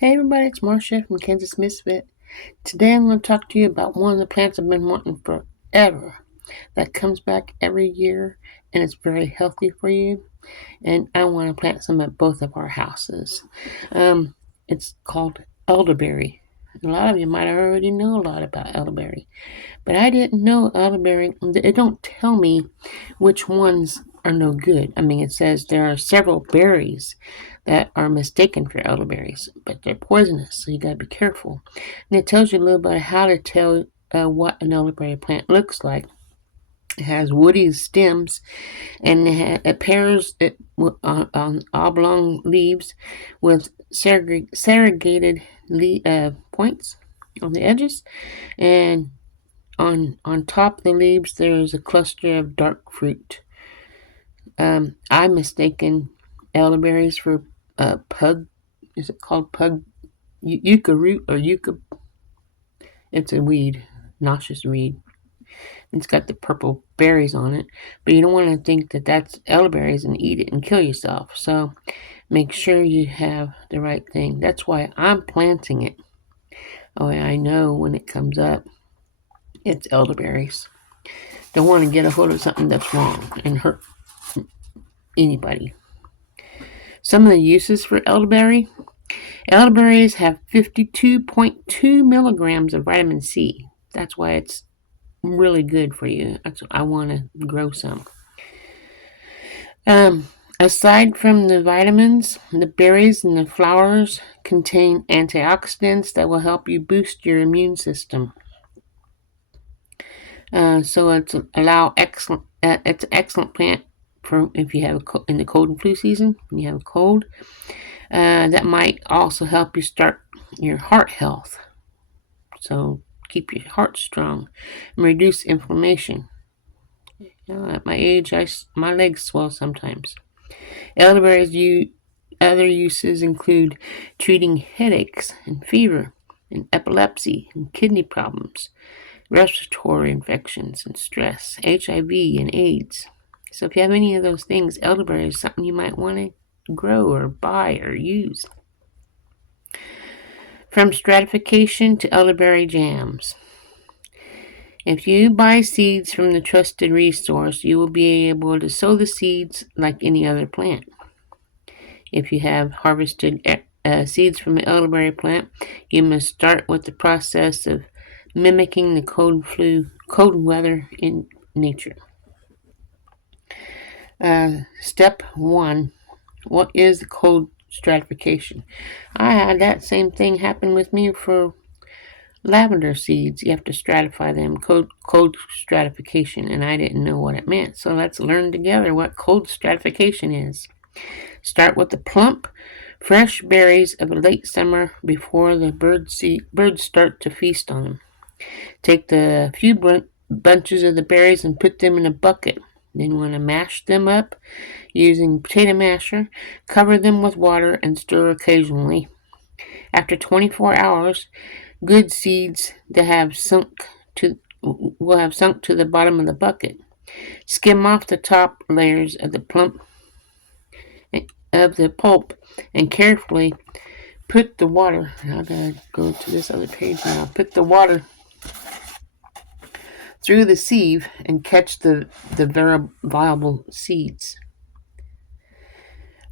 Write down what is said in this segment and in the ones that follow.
Hey everybody, it's Marcia from Kansas Misfit. Today I'm going to talk to you about one of the plants I've been wanting forever that comes back every year and it's very healthy for you. And I want to plant some at both of our houses. It's called elderberry. A lot of you might already know a lot about elderberry, but I didn't know elderberry. It don't tell me which ones are no good. I mean, it says there are several berries that are mistaken for elderberries, but they're poisonous, so you gotta be careful. And it tells you a little bit how to tell what an elderberry plant looks like. It has woody stems, and it pairs it on oblong leaves with serrated points on the edges, and on top of the leaves there is a cluster of dark fruit. I'm mistaken elderberries for pug. Is it called pug yucca root or yucca? It's a weed, noxious weed. It's got the purple berries on it, but you don't want to think that that's elderberries and eat it and kill yourself. So make sure you have the right thing. That's why I'm planting it. Oh, yeah, I know when it comes up, it's elderberries. Don't want to get a hold of something that's wrong and hurt anybody. Some of the uses for elderberry. Elderberries have 52.2 milligrams of vitamin C. That's why it's really good for you. I want to grow some. Aside from the vitamins, the berries and the flowers contain antioxidants that will help you boost your immune system. So it's an excellent plant for if you have in the cold and flu season. When you have a cold, that might also help you start your heart health. So keep your heart strong and reduce inflammation. At my age, my legs swell sometimes. Elderberries other uses include treating headaches and fever and epilepsy and kidney problems, respiratory infections and stress, HIV and AIDS. So if you have any of those things, elderberry is something you might want to grow or buy or use. From stratification to elderberry jams. If you buy seeds from the trusted resource, you will be able to sow the seeds like any other plant. If you have harvested seeds from an elderberry plant, you must start with the process of mimicking the cold weather in nature. Step 1. What is the cold stratification? I had that same thing happen with me for lavender seeds. You have to stratify them, cold stratification, and I didn't know what it meant. So let's learn together what cold stratification is. Start with the plump, fresh berries of a late summer before the birds start to feast on them. Take the few bunches of the berries and put them in a bucket. Then you want to mash them up using potato masher. Cover them with water and stir occasionally. After 24 hours, good seeds that will have sunk to the bottom of the bucket. Skim off the top layers of the pulp and carefully put the water. I gotta go to this other page now. Put the water through the sieve and catch the very viable seeds.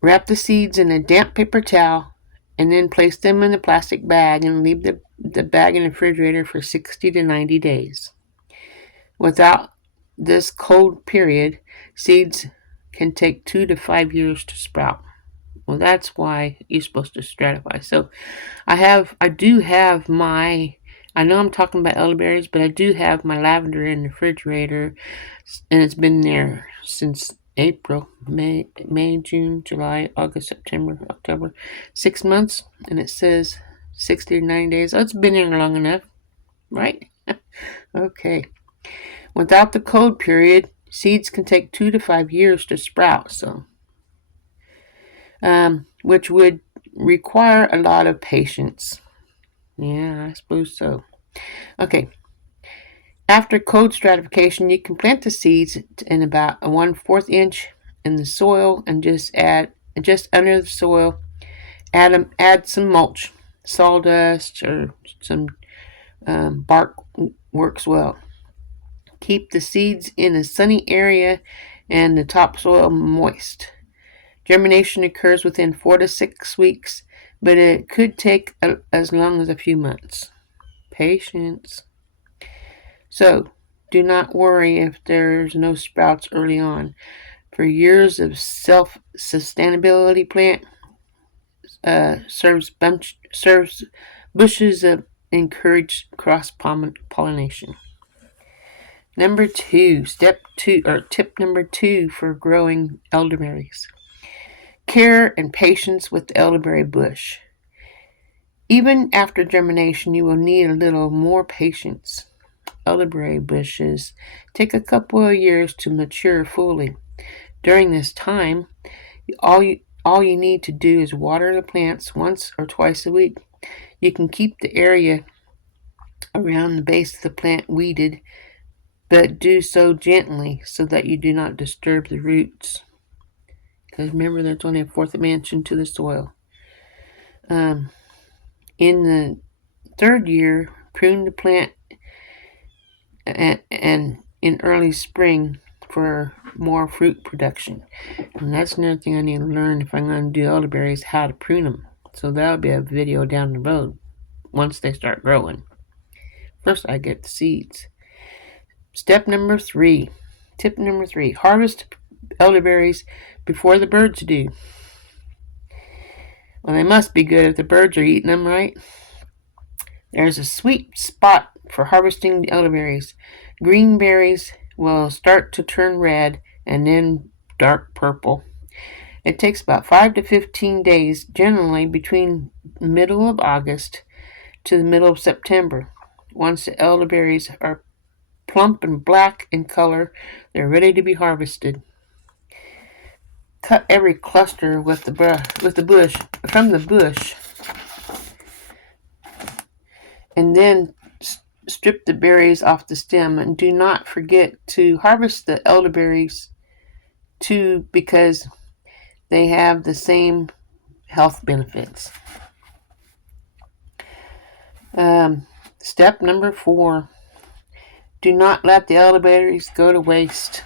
Wrap the seeds in a damp paper towel and then place them in a plastic bag and leave the bag in the refrigerator for 60 to 90 days. Without this cold period, seeds can take 2 to 5 years to sprout. Well, that's why you're supposed to stratify. So I do have I know I'm talking about elderberries, but I do have my lavender in the refrigerator, and it's been there since April, May, June, July, August, September, October, 6 months, and it says 60 to 90 days. Oh, it's been there long enough, right? Okay. Without the cold period, seeds can take 2 to 5 years to sprout, which would require a lot of patience. Yeah, I suppose so. Okay. After cold stratification, you can plant the seeds in about a 1/4 inch in the soil and just under the soil, add some mulch. sawdust or some bark works well. Keep the seeds in a sunny area and the topsoil moist. Germination occurs within 4 to 6 weeks, but it could take as long as a few months. Patience. So, do not worry if there's no sprouts early on. For years of self-sustainability, plant serves bushes of encourage cross-pollination. Tip number 2 for growing elderberries. Care and patience with the elderberry bush. Even after germination, you will need a little more patience. Elderberry bushes take a couple of years to mature fully. During this time, all you need to do is water the plants once or twice a week. You can keep the area around the base of the plant weeded, but do so gently so that you do not disturb the roots. Because remember, there's only a fourth dimension to the soil. In the third year, prune the plant and in early spring for more fruit production. And that's another thing I need to learn if I'm going to do elderberries, how to prune them. So that'll be a video down the road once they start growing. First, I get the seeds. Tip number 3. Harvest elderberries before the birds do. Well, they must be good if the birds are eating them, right? There's a sweet spot for harvesting the elderberries. Green berries will start to turn red and then dark purple. It takes about 5 to 15 days, generally between the middle of August to the middle of September. Once the elderberries are plump and black in color, they're ready to be harvested. Cut every cluster from the bush, and then strip the berries off the stem. And do not forget to harvest the elderberries too, because they have the same health benefits. Step number 4. Do not let the elderberries go to waste.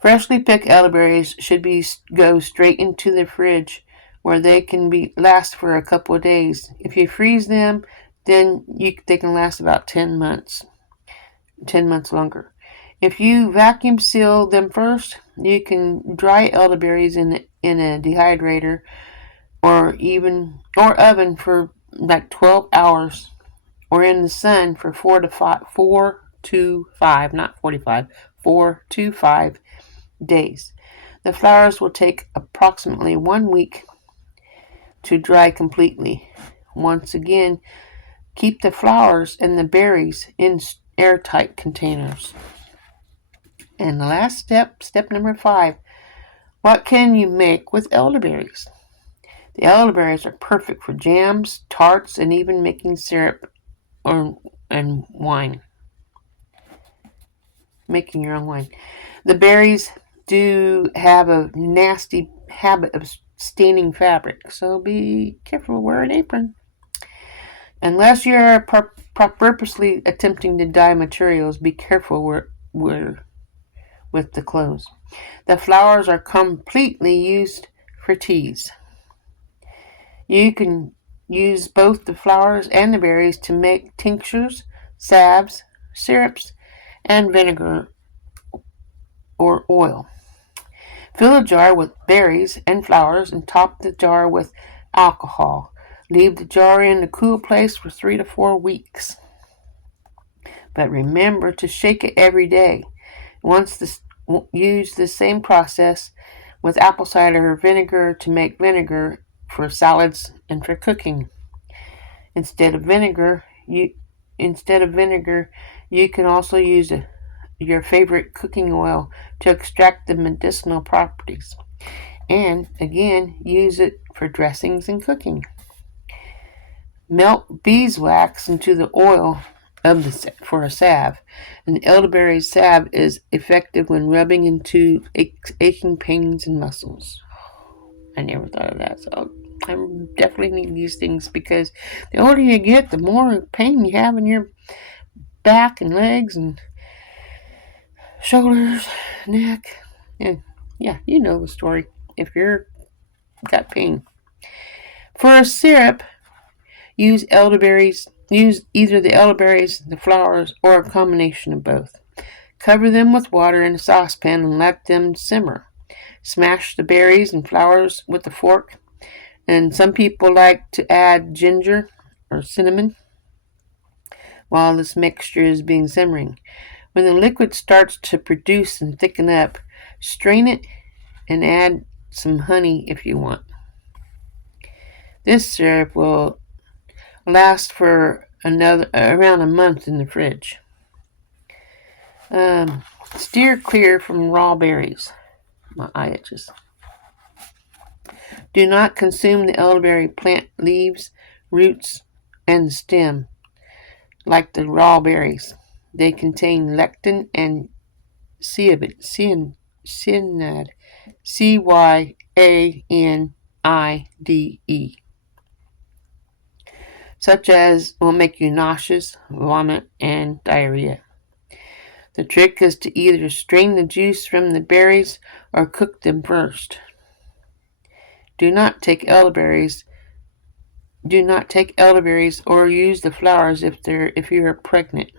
Freshly picked elderberries should go straight into the fridge, where they can last for a couple of days. If you freeze them, then they can last about 10 months longer. If you vacuum seal them first, you can dry elderberries in a dehydrator or oven for like 12 hours, or in the sun for 4 to 5 days. The flowers will take approximately 1 week to dry completely. Once again, keep the flowers and the berries in airtight containers. And the last step number 5. What can you make with elderberries? The elderberries are perfect for jams, tarts, and even making syrup and wine. Making your own wine. The berries do have a nasty habit of staining fabric, so be careful, wear an apron. Unless you're purposely attempting to dye materials, be careful with the clothes. The flowers are completely used for teas. You can use both the flowers and the berries to make tinctures, salves, syrups, and vinegar or oil. Fill a jar with berries and flowers and top the jar with alcohol. Leave the jar in a cool place for 3 to 4 weeks. But remember to shake it every day. Use the same process with apple cider vinegar to make vinegar for salads and for cooking. Instead of vinegar, you can also use your favorite cooking oil to extract the medicinal properties. And again, use it for dressings and cooking. Melt beeswax into the oil for a salve. An elderberry salve is effective when rubbing into aching pains and muscles. I never thought of that, so I definitely need these things because the older you get, the more pain you have in your back and legs and shoulders, neck. And yeah, you know the story if you're got pain. For a syrup, use elderberries. Use either the elderberries, the flowers, or a combination of both. Cover them with water in a saucepan and let them simmer. Smash the berries and flowers with a fork. And some people like to add ginger or cinnamon while this mixture is being simmering. When the liquid starts to produce and thicken up, strain it and add some honey if you want. This syrup will last for around a month in the fridge. Steer clear from raw berries. My eye itches. Do not consume the elderberry plant leaves, roots, and stem like the raw berries. They contain lectin and cyanide, cyanide, such as will make you nauseous, vomit, and diarrhea. The trick is to either strain the juice from the berries or cook them first. Do not take elderberries. Do not take elderberries or use the flowers if you are pregnant,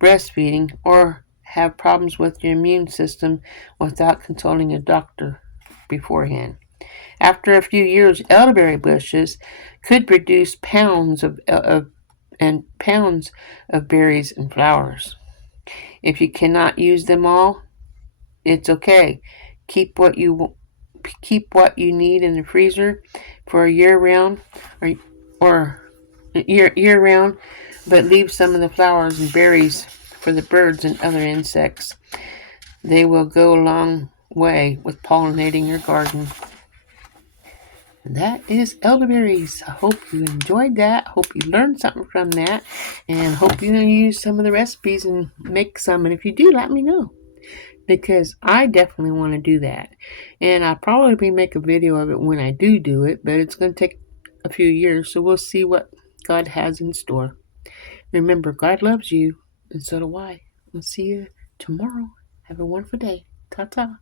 breastfeeding, or have problems with your immune system without consulting a doctor beforehand. After a few years, elderberry bushes could produce pounds of berries and flowers. If you cannot use them all, it's okay. Keep what you need in the freezer for a year round, or year round, but leave some of the flowers and berries for the birds and other insects. They will go a long way with pollinating your garden. And that is elderberries. I hope you enjoyed that. Hope you learned something from that. And hope you use some of the recipes and make some. And if you do, let me know. Because I definitely want to do that. And I'll probably make a video of it when I do it. But it's going to take a few years. So we'll see what God has in store. Remember, God loves you. And so do I. We'll see you tomorrow. Have a wonderful day. Ta-ta.